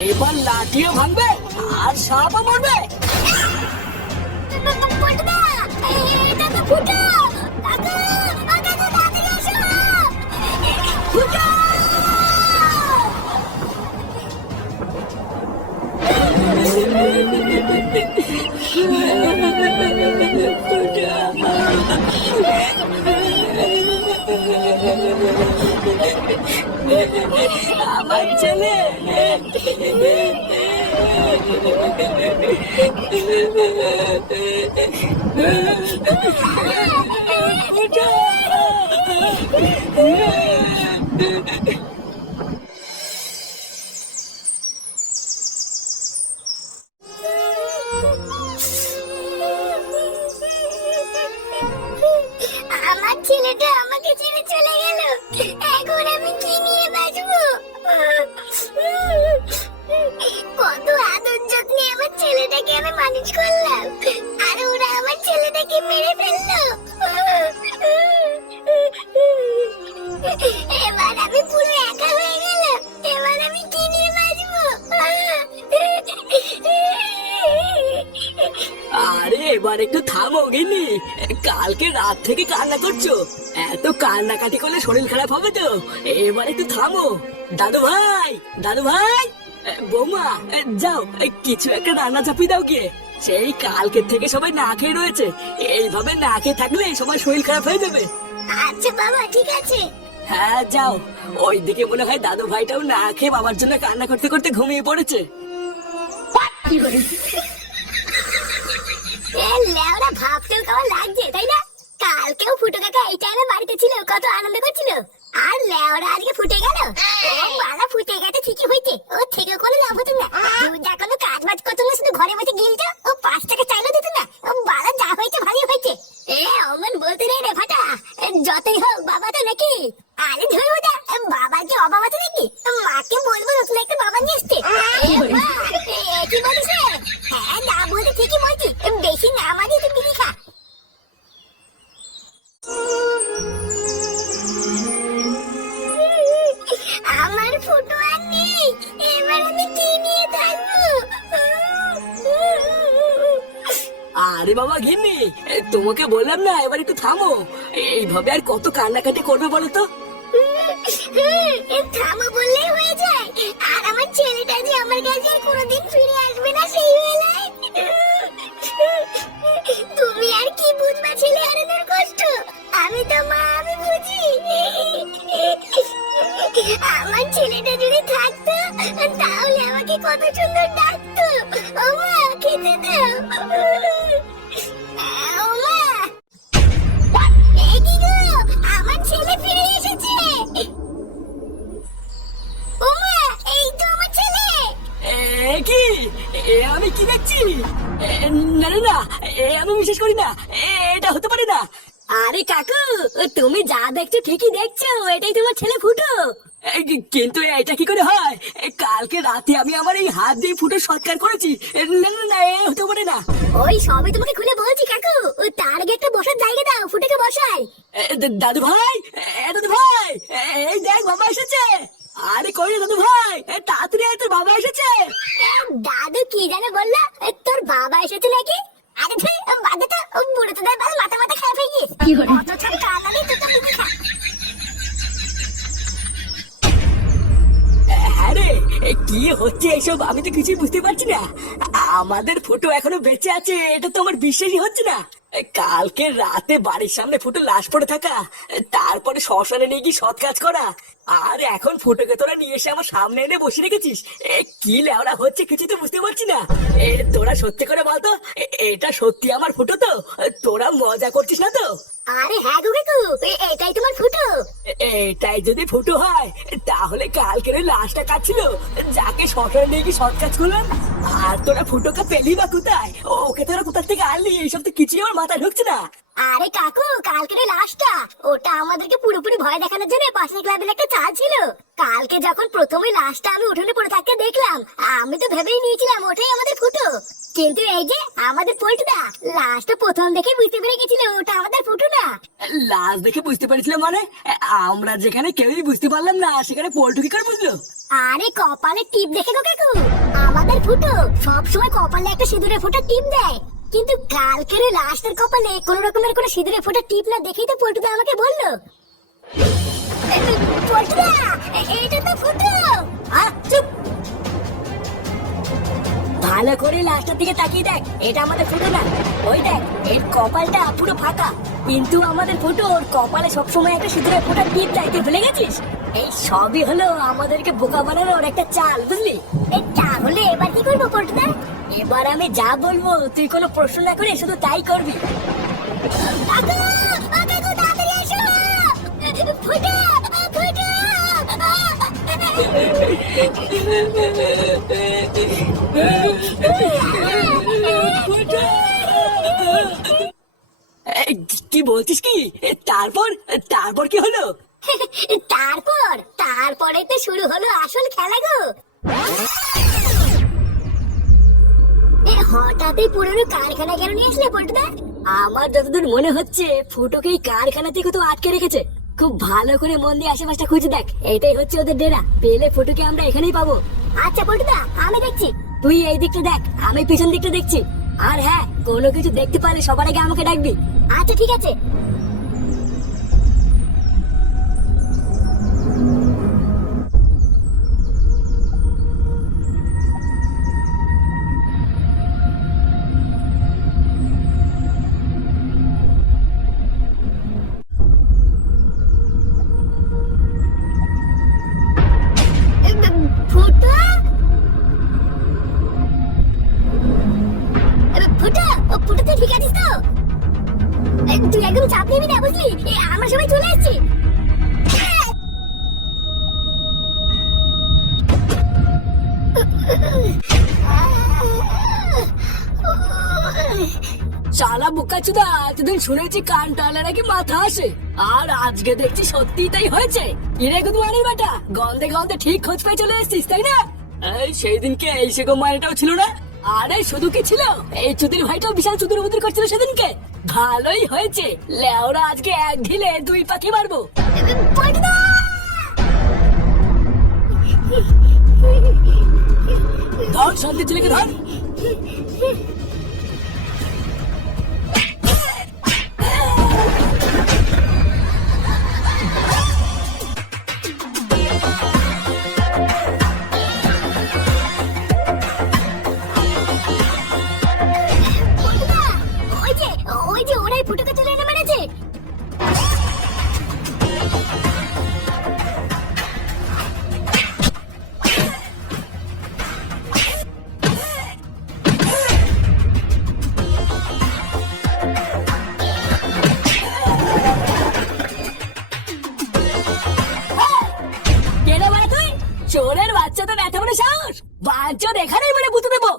এবার লাঠিও ভাঙবে আর সাপও মরবে। আমার ছেলে আমার ছেলেটা আমাকে ছেড়ে চলে গেল। এখন আমি কি নিয়ে বাঁচবো? কত আদর যত্নে আমার ছেলেটাকে আমি মানুষ করলাম, আর ওরা আমার ছেলেটাকে মেরে ফেললো। এবার আমি পুরো একা হয়ে গেলাম। এবার আমি কি নিয়ে বাঁচবো? আরে এবার একটু থামো গিনি। কালকে রাত থেকে কান্না করছো, এত কান্নাকাটি করলে শরীর খারাপ হবে তো। এবার একটু থামো। দাদু ভাই, দাদু ভাই, বৌমা, যাও কিছু একটা রান্না চাপিয়ে দাও গিয়ে। সেই কালকের থেকে সবাই না খেয়ে রয়েছে, এইভাবে না খেয়ে থাকলে সবার শরীর খারাপ হয়ে যাবে। আচ্ছা বাবা, ঠিক আছে। হ্যাঁ যাও। ওইদিকে মনে হয় দাদু ভাইটাও না খেয়ে বাবার জন্য কান্না করতে করতে ঘুমিয়ে পড়েছে। লেওরা ভাবতেও কেমন লাগছে, তাই না? কালকেও ফুটো কাকা এই টাইমে বাড়িতে ছিল, কত আনন্দ করছিল। আর লেওরা আজকে ফুটে গেল। ও বালা ফুটে গেছে ঠিকই হইতে, ও থেকে কোনো লাভ হতো না। যা কোনো কাজ বাজ করতো না, শুধু ঘরে বসে গিলতো। ও 5 টাকা চাইলেও দিত না। ও বালা যা হয়েছে ভালোই হয়েছে। অমন বলতে নেই রে ফাটা, যতই হোক বাবা তো নাকি। আরে ধরবো না, বাবার কি অভাব আছে নাকি? মাকে বলবো নতুন একটা বাবা নিয়ে আসতে। কি বলিস রে? হ্যাঁ না বলতে ঠিকই বলছি, বেশি না মারি তুই বিড়ি খা। আমার ফুটো আর নেই, এবার আমি কি নিয়ে থাকবো? আরে বাবা ঘিন্নি, তোমাকে বললাম না এবার একটু থামো। এইভাবে আর কত কান্নাকাটি করবে বলো তো? থামো বললেই হয়ে যায়। আর আমার ছেলেটা যে আমার কাছে আর কোনোদিন ফিরে আসবে না সেই বেলায়। তুমি আর কি বুঝবা ছেলে হারানোর কষ্ট? আমি তো মা, আমি বুঝি। আমার ছেলেটা যদি থাকতো তাহলে আমাকে কত সুন্দর ডাকতো, ও মা খেতে দাও, ও মা। এ কি গো, আমার ছেলে ফিরে এসেছে। ও মা, এই তো আমার ছেলে। কি আমি কি দেখছি? না না না, আমি বিশ্বাস করি না, এটা হতে পারে না। আরে কাকু, তুমি যা দেখছো ঠিকই দেখছো, এটাই তোমার ছেলে ফুটো। কিন্তু এটা কি করে হয়? কালকে রাতে আমি আমার এই হাত দিয়ে ফুটো সৎকার করেছি। না না না, হতে পারে না। ওই সবই তোমাকে খুলে বলছি কাকু, তার আগে একটা বসার জায়গা দাও, ফুটোকে বসাই। দাদু ভাই, দাদু ভাই, এই দেখ বাবা এসেছে। আরে কই রে দাদু ভাই, তাড়াতাড়ি আয়, তোর বাবা এসেছে। দাদু কি জানে বললো? তোর বাবা এসেছে নাকি? আরে তুই বাদে তো, বুড়ো তো মাথা মাথা খারাপ হয়ে গিয়েছে। অত ছোট কানালি তুই তো পিঠে খা। হ্যাঁ রে, কি হচ্ছে এইসব আমি তো কিছুই বুঝতে পারছি না। আমাদের ফুটো এখনো বেঁচে আছে, এটা তো আমার বিশ্বাসই হচ্ছে না। কালকে রাতে বাড়ির সামনে ফুটো লাশ পড়ে থাকা, তারপরে শ্মশানে নিয়ে গিয়ে সৎ কাজ করা, আর এখন ফুটোকে তোরা নিয়ে এসে আমার সামনে এনে বসে রেখেছিস। কি লেওড়া হচ্ছে কিছু তো বুঝতে পারছি না। তোরা সত্যি করে বলতো, এটা সত্যি আমার ফুটো তো? তোরা মজা করছিস না তো? আরে হ্যাঁ গো কাকু, এটাই তোমার ফুটো। এটাই যদি ফুটো হয় তাহলে কালকের ওই লাশটা কাটছিল, যাকে শ্মশানে নিয়ে গিয়ে সৎ কাজ করলাম। আর তোরা ফুটোকে পেলি বা কোথায়? ওকে তোরা কোথা থেকে আনলি? এইসব তো কিছুই আমার মাথায় ঢুকছে না। আরে কাকু, কালকের লাশটা ওটা আমাদেরকে পুরোপুরি ভয় দেখানোর জন্য পাশের ক্লাবের একটা চাল ছিল। কালকে যখন প্রথমে লাশটা আমি উঠোনে পড়ে থাকতে দেখলাম, আমি তো ভেবেই নিয়েছিলাম ওটাই আমাদের ফুটো। কিন্তু এই যে আমাদের পল্টুদা লাস্টে প্রথম দেখে বুঝতে পেরে গেছিল ওটা আমাদের ফুটো না। লাশ দেখে বুঝতে পেরেছিলাম মানে? আমরা যেখানে কেউই বুঝতে পারলাম না সেখানে পল্টু কি করে বুঝলো? আরে কপালে টিপ দেখে গো কাকু, আমাদের ফুটো সবসময় কপালে একটা সিঁদুরের ফোঁটা টিপ দেয়, কিন্তু কালকের ওই লাস্টের কপালে কোনো রকমের কোনো সিঁদুরের ফোঁটা টিপ না দেখেই তো পল্টুদা আমাকে বললো পল্টুদা এটা তো ফুটো। চুপ! ভালো করে লাস্টের দিকে তাকিয়ে দেখ, এটা আমাদের ফুটো না। ওই দেখ, এর কপালটা পুরো ফাঁকা, কিন্তু আমাদের ফুটো ওর কপালে সবসময় একটা সিঁদুরের ফোঁটা টিপ দেয়। তুই ভুলে গেছিস? এই সবই হলো আমাদেরকে বোকা বানানোর একটা চাল, বুঝলি? এই তাহলে এবার কি করবো পল্টুদা? এবার আমি যা বলবো তুই কোনো প্রশ্ন না করে শুধু তাই করবি। কাকু ও কাকু তাড়াতাড়ি এসো, ফুটো ফুটো। কি বলছিস কি? তারপর তারপর কি হলো? তারপরে তো শুরু হলো আসল খেলা গো। হঠাৎই পুরনো কারখানা কেন নিয়ে আসলে পল্টুদা? আমার যতদূর মনে হচ্ছে ফুটোকে এই কারখানাতে কোথাও আটকে রেখেছে। খুব ভালো করে মন দিয়ে আশেপাশটা খুঁজে দেখ, এটাই হচ্ছে ওদের ডেরা। পেলে ফুটোকে আমরা এখানেই পাবো। আচ্ছা পল্টুদা আমি দেখছি। তুই এই দিকটা দেখ, আমি পিছন দিকটা দেখছি। আর হ্যাঁ, কোনো কিছু দেখতে পারলে সবার আগে আমাকে ডাকবি। আচ্ছা ঠিক আছে। ফুটো ফুটো ফুটো তুই ঠিক আছিস তো? তুই একদম চাপ নিবি না বুঝলি, আমরা সবাই চলে এসেছি। শালা বোকাচোদা, এতদিন শুনেছি কান টানলে নাকি মাথা আসে, আর আজকে দেখছি সত্যি তাই হয়েছে। ইরে গুড মর্নিং বেটা, গন্ধে গন্ধে ঠিক খোঁজ পেয়ে চলে এসেছিস তাই না? এই সেই দিনকে এই সেগো মানেটাও ছিল না। আরে শুধু কি ছিল, এই চুদির ভাইটাও বিশাল চুদির বুদির করছিল সেদিনকে। ভালোই হয়েছে, লেওরা আজকে এক ঢিলে দুই পাখি মারবো। পল্টুদা ধর শান্তি ছেলেকে ধর। পল্টুদা ওই যে ওরাই ফুটোকে তুলে এনে মেরেছে। কেন বাড়া তুই? চোরের বাচ্চা তো এত বড় সাহস! বাঞ্চোদ এখানেই বলে পুঁতে দেবো।